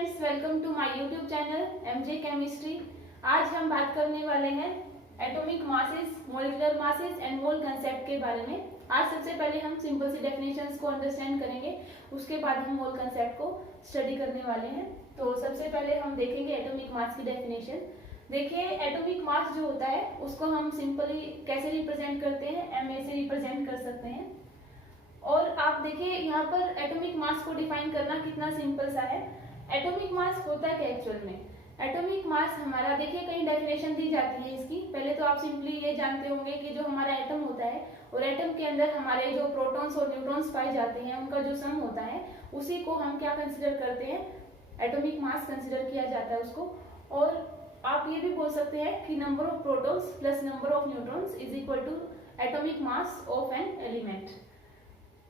Friends, welcome to my YouTube channel MJ chemistry. आज हम बात करने वाले हैं atomic masses, molecular masses and mole concept के बारे में। आज सबसे पहले हम सिंपल सी डेफिनेशंस को अंडरस्टैंड करेंगे, उसके बाद हम मोल कंसेप्ट को स्टडी करने वाले हैं। तो सबसे पहले हम देखेंगे एटॉमिक मास की डेफिनेशन। देखिए, एटॉमिक मास जो होता है उसको हम सिंपली कैसे रिप्रेजेंट करते हैं, एमए से रिप्रेजेंट कर सकते हैं। और आप देखिए यहाँ पर एटॉमिक मास को डिफाइन करना कितना सिंपल सा है। एटॉमिक मास होता है क्या एक्चुअल में? एटॉमिक मास हमारा, देखिए कहीं डेफिनेशन दी जाती है इसकी। पहले तो आप सिंपली ये जानते होंगे कि जो हमारा एटम होता है और एटम के अंदर हमारे जो प्रोटॉन्स और न्यूट्रॉन्स पाए जाते हैं उनका जो सम होता है उसी को हम क्या कंसिडर करते हैं, एटॉमिक मास कंसिडर किया जाता है उसको। और आप ये भी बोल सकते हैं कि number of protons plus number of neutrons is equal to atomic mass of an element.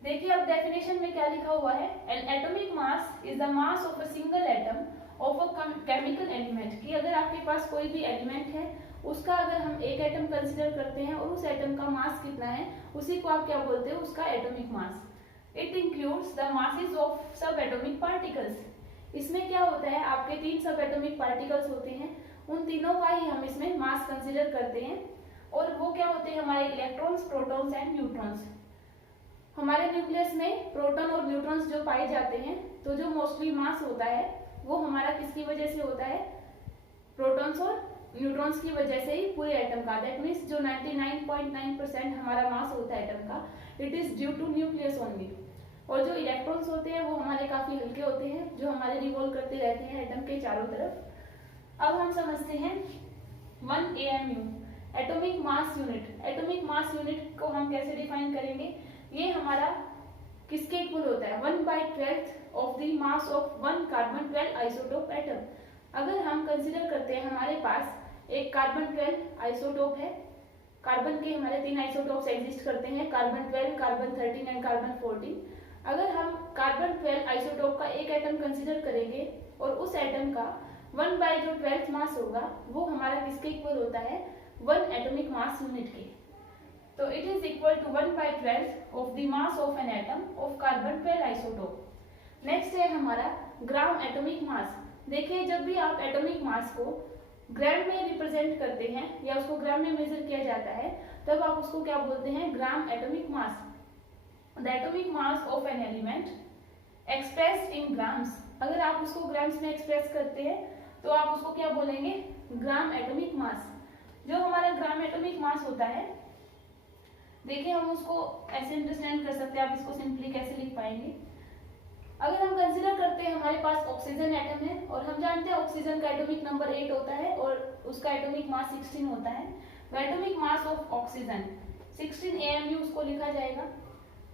देखिए अब डेफिनेशन में क्या लिखा हुआ है, an atomic mass is the mass of a single atom of a chemical element. कि अगर आपके पास कोई भी एलिमेंट है उसका अगर हम एक एटम कंसीडर करते हैं और उस एटम का मास कितना है उसी को आप क्या बोलते हो, उसका atomic mass. It includes the masses of सब एटॉमिक पार्टिकल्स। इसमें क्या होता है, आपके 3 सब एटॉमिक पार्टिकल्स होते हैं, उन तीनों का ही हम इसमें मास कंसीडर करते हैं। और वो क्या होते हैं, हमारे इलेक्ट्रॉन्स, प्रोटॉन्स एंड न्यूट्रॉन्स। हमारे न्यूक्लियस में प्रोटॉन और न्यूट्रॉन्स जो पाए जाते हैं, तो जो मोस्टली मास होता है वो हमारा किसकी वजह से होता है, प्रोटॉन्स और न्यूट्रॉन्स की वजह से ही पूरे एटम का। दैट मीन्स जो 99.9% हमारा मास होता है एटम का, it is due to nucleus only. और जो इलेक्ट्रॉन्स होते हैं वो हमारे काफी हल्के होते हैं, जो हमारे रिवॉल्व करते रहते हैं एटम के चारों तरफ। अब हम समझते हैं 1 AMU, atomic mass unit. Atomic mass unit को हम कैसे डिफाइन करेंगे, ये हमारा किसके इक्वल होता है, 1/12 of the mass of 1 carbon 12 isotope atom. अगर हम कंसीडर करते हैं हमारे पास एक कार्बन 12 आइसोटोप है, कार्बन के हमारे 3 आइसोटोप्स एग्जिस्ट करते हैं, कार्बन 12, कार्बन 13 एंड कार्बन 14। अगर हम कार्बन 12 आइसोटोप का एक एटम कंसीडर करेंगे और उस एटम का 1/12 मास होगा, वो हमारा किसके इक्वल होता है, 1 एटॉमिक मास यूनिट के। तो it is equal to 1/12 of the mass of an atom of carbon 12 isotope. Next है हमारा ग्राम एटॉमिक मास। देखिए जब भी आप एटॉमिक मास को ग्राम में रिप्रेजेंट करते हैं या उसको ग्राम में मेजर किया जाता है, तब आप उसको क्या बोलते हैं, gram atomic mass. The atomic mass of an element expressed in grams. अगर आप उसको ग्राम्स में एक्सप्रेस करते हैं तो आप उसको क्या बोलेंगे, ग्राम एटॉमिक मास। जो हमारा ग्राम एटॉमिक मास होता है, देखिए हम उसको ऐसे अंडरस्टैंड कर सकते हैं, आप इसको सिंपली कैसे लिख पाएंगे। अगर हम कंसीडर करते हैं हमारे पास ऑक्सीजन एटम है और हम जानते हैं ऑक्सीजन का एटॉमिक नंबर 8 होता है और उसका एटॉमिक मास 16 होता है। तो atomic mass of oxygen 16 AMU उसको लिखा जाएगा।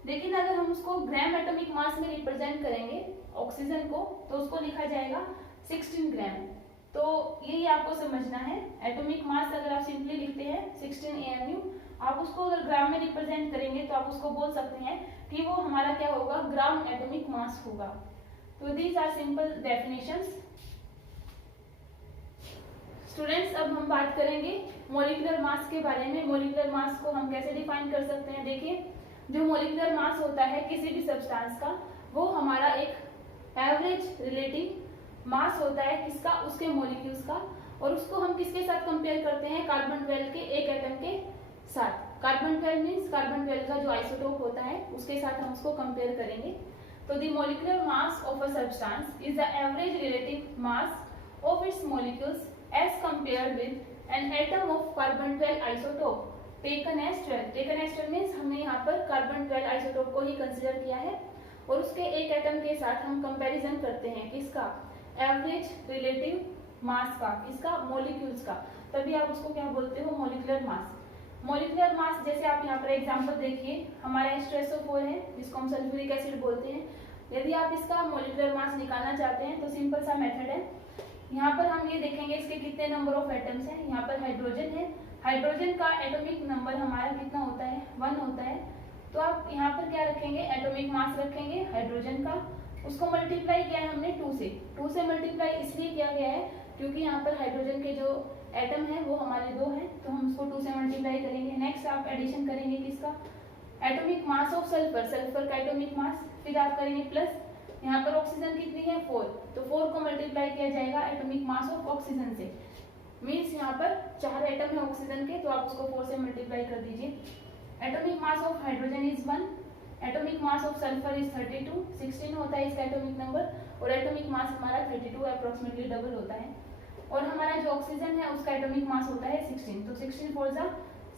लेकिन अगर हम उसको ग्राम एटॉमिक मास में रिप्रेजेंट करेंगे ऑक्सीजन को, तो उसको लिखा जाएगा 16 ग्राम। तो यही आपको समझना है, एटॉमिक मास अगर आप सिंपली लिखते हैं 16 AMU, आप उसको अगर ग्राम में रिप्रेजेंट करेंगे तो आप उसको बोल सकते हैं कि वो हमारा क्या होगा, ग्राम एटॉमिक मास होगा। तो these are simple definitions. Students, अब हम बात करेंगे मॉलिक्यूलर मास के बारे में। मॉलिक्यूलर मास को हम कैसे डिफाइन कर सकते हैं। देखिए जो मॉलिक्यूलर मास होता है किसी भी सब्सटेंस का, वो हमारा एक एवरेज रिलेटिव मास होता है किसका, उसके मॉलिक्यूल्स का। और उसको हम किसके साथ कंपेयर करते हैं, कार्बन 12 के एक एटम के साथ। कार्बन 12 मीन्स कार्बन 12 का जो आइसोटोप होता है उसके साथ हम उसको कंपेयर करेंगे। तो the molecular mass of a substance is the average relative mass of its molecules as compared with an atom of carbon 12 isotope taken as 12। Taken as 12 means हमने यहाँ पर कार्बन 12 आइसोटोप को ही कंसिडर किया है और उसके एक एटम के साथ हम कंपैरिजन करते हैं किसका, एवरेज रिलेटिव मास का, इसका मॉलिक्यूल्स का। तभी आप उसको क्या बोलते हो, मॉलिक्यूलर मास। मॉलिक्यूलर मास जैसे आप यहाँ पर एग्जांपल देखिए, हमारा H2SO4 है जिसको हम सल्फ्यूरिक एसिड बोलते हैं। यदि आप इसका मॉलिक्यूलर मास निकालना चाहते हैं तो सिंपल सा मेथड है। यहाँ पर हम ये देखेंगे इसके कितने नंबर ऑफ एटम्स हैं। यहाँ पर हाइड्रोजन है, हाइड्रोजन का एटॉमिक नंबर हमारा कितना होता है, 1 होता है। तो आप यहाँ पर क्या रखेंगे, एटॉमिक मास रखेंगे हाइड्रोजन का, उसको मल्टीप्लाई किया है हमने 2 से मल्टीप्लाई इसलिए किया गया है क्योंकि यहाँ पर हाइड्रोजन के जो एटम है वो हमारे 2 हैं, तो हम उसको 2 से मल्टीप्लाई करेंगे। नेक्स्ट आप एडिशन करेंगे किसका, atomic mass of sulphur, sulphur का एटॉमिक मास, फिर आप करेंगे प्लस यहाँ पर ऑक्सीजन कितनी है 4, तो 4 को मल्टीप्लाई किया जाएगा एटॉमिक मास ऑफ ऑक्सीजन से, मीन्स यहाँ पर 4 एटम है ऑक्सीजन के, तो आप उसको 4 से मल्टीप्लाई कर दीजिए। Atomic mass of hydrogen is 1, atomic mass of sulphur is 32, 16 होता है इसका एटॉमिक नंबर, और एटॉमिक मास हमारा 32 अप्रोक्सीमेटली डबल होता है। और हमारा जो ऑक्सीजन है उसका एटॉमिक मास होता है 16, तो 16 4 जा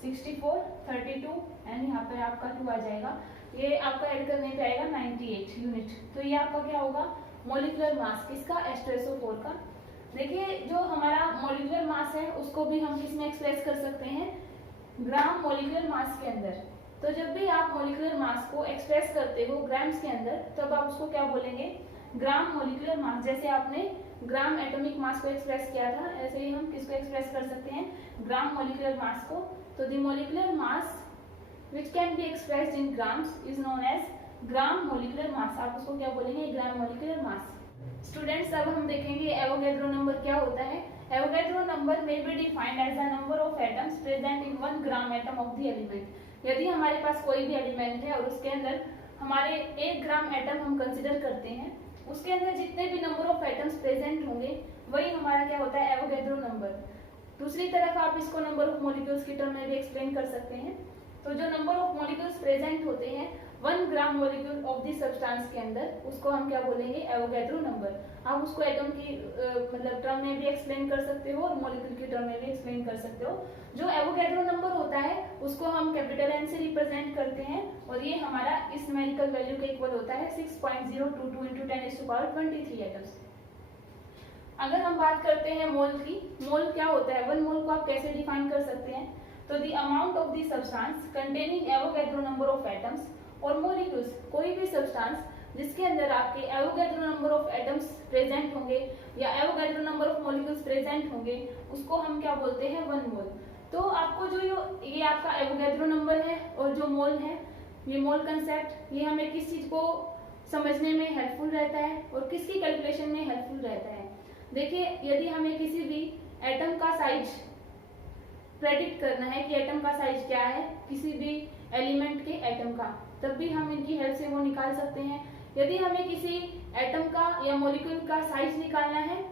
64, 32 एंड यहाँ पे आपका 2 आ जाएगा, ये आपका ऐड करने पे आएगा 98 यूनिट। तो ये आपका क्या होगा मॉलिक्यूलर मास किसका H2SO4 का। देखिए जो हमारा मॉलिक्यूलर मास है उसको भी हम किस में एक्सप्रेस कर सकते हैं ग्राम मॉलिक्यूलर मास के अंदर। तो जब भी आप मॉलिक्यूलर मास को एक्सप्रेस करते हो ग्राम्स के अंदर तब आप उसको क्या बोलेंगे ग्राम मॉलिक्यूलर मास। जैसे आपने ग्राम एटॉमिक मास को एक्सप्रेस किया था ऐसे ही हम किसको एक्सप्रेस कर सकते हैं ग्राम मॉलिक्यूलर मास को। तो the molecular mass which can be expressed in grams is known as gram molecular mass. आप उसको क्या बोलेंगे ग्राम मॉलिक्यूलर मास। स्टूडेंट्स अब हम देखेंगे एवोगैड्रो नंबर क्या होता है। Avogadro number may be defined as the number of atoms present in 1 gram atom of the element। यदि हमारे पास कोई भी एलिमेंट है और उसके अंदर हमारे 1 ग्राम एटम हम कंसिडर करते हैं उसके अंदर जितने भी नंबर ऑफ एटम्स प्रेजेंट होंगे वही हमारा क्या होता है एवोगैड्रो नंबर। दूसरी तरफ आप इसको नंबर ऑफ मॉलिक्यूल्स की टर्म में भी एक्सप्लेन कर सकते हैं। तो जो नंबर ऑफ मॉलिक्यूल्स प्रेजेंट होते हैं 1 gram molecule of the substance के अंदर उसको हम क्या बोलेंगे एवोगैड्रो नंबर। आप उसको एटम की मतलब टर्म में भी एक्सप्लेन कर सकते हो और मॉलिक्यूल की टर्म में भी एक्सप्लेन कर सकते हो। जो एवोगैड्रो नंबर होता है उसको हम कैपिटल N से रिप्रेजेंट करते हैं और ये हमारा इस न्यूमेरिकल वैल्यू के इक्वल होता है 6.022 into 10⁻23 एटम्स। अगर हम बात करते हैं मोल की, मोल क्या होता है 1 मोल को आप कैसे डिफाइन कर सकते हैं। तो the amount of the substance containing Avogadro number of atoms और मॉलिक्यूल्स कोई भी सब्सटेंस जिसके अंदर आपके Avogadro number of atoms present होंगे या Avogadro number of molecules present होंगे उसको हम क्या बोलते हैं 1 मोल। तो आपको जो ये आपका एवोगैड्रो नंबर है और जो मोल है ये मोल कंसेप्ट ये हमें किस चीज को समझने में हेल्पफुल रहता है और किसकी कैलकुलेशन में हेल्पफुल रहता है। देखिए यदि हमें किसी भी एटम का साइज प्रेडिक्ट करना है कि एटम का साइज क्या है किसी भी एलिमेंट के एटम का तब भी हम इनकी हेल्प से वो निकाल सकते हैं। यदि हमें किसी एटम का या मॉलिक्यूल का साइज निकालना है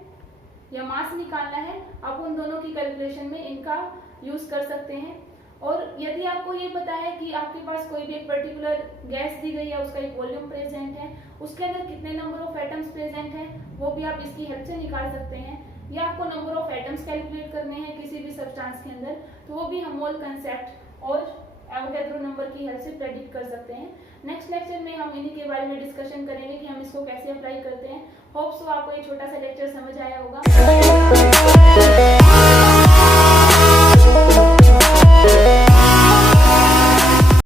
या मास निकालना है आप उन दोनों की कैलकुलेशन में इनका यूज कर सकते हैं। और यदि आपको ये पता है कि आपके पास कोई भी एक पर्टिकुलर गैस दी गई है उसका एक वॉल्यूम प्रेजेंट है उसके अंदर कितने नंबर ऑफ एटम्स प्रेजेंट है वो भी आप इसकी हेल्प से निकाल सकते हैं। या आपको नंबर ऑफ एटम्स कैलकुलेट करने हैं किसी भी सब्सटेंस के अंदर तो वो भी हम मोल कंसेप्ट और एवोगैड्रो नंबर की हेल्प से प्रेडिक्ट कर सकते हैं। नेक्स्ट लेक्चर में हम इन्हीं के बारे में डिस्कशन करेंगे कि हम इसको कैसे अप्लाई करते हैं। होप सो आपको ये छोटा सा लेक्चर समझ आया होगा।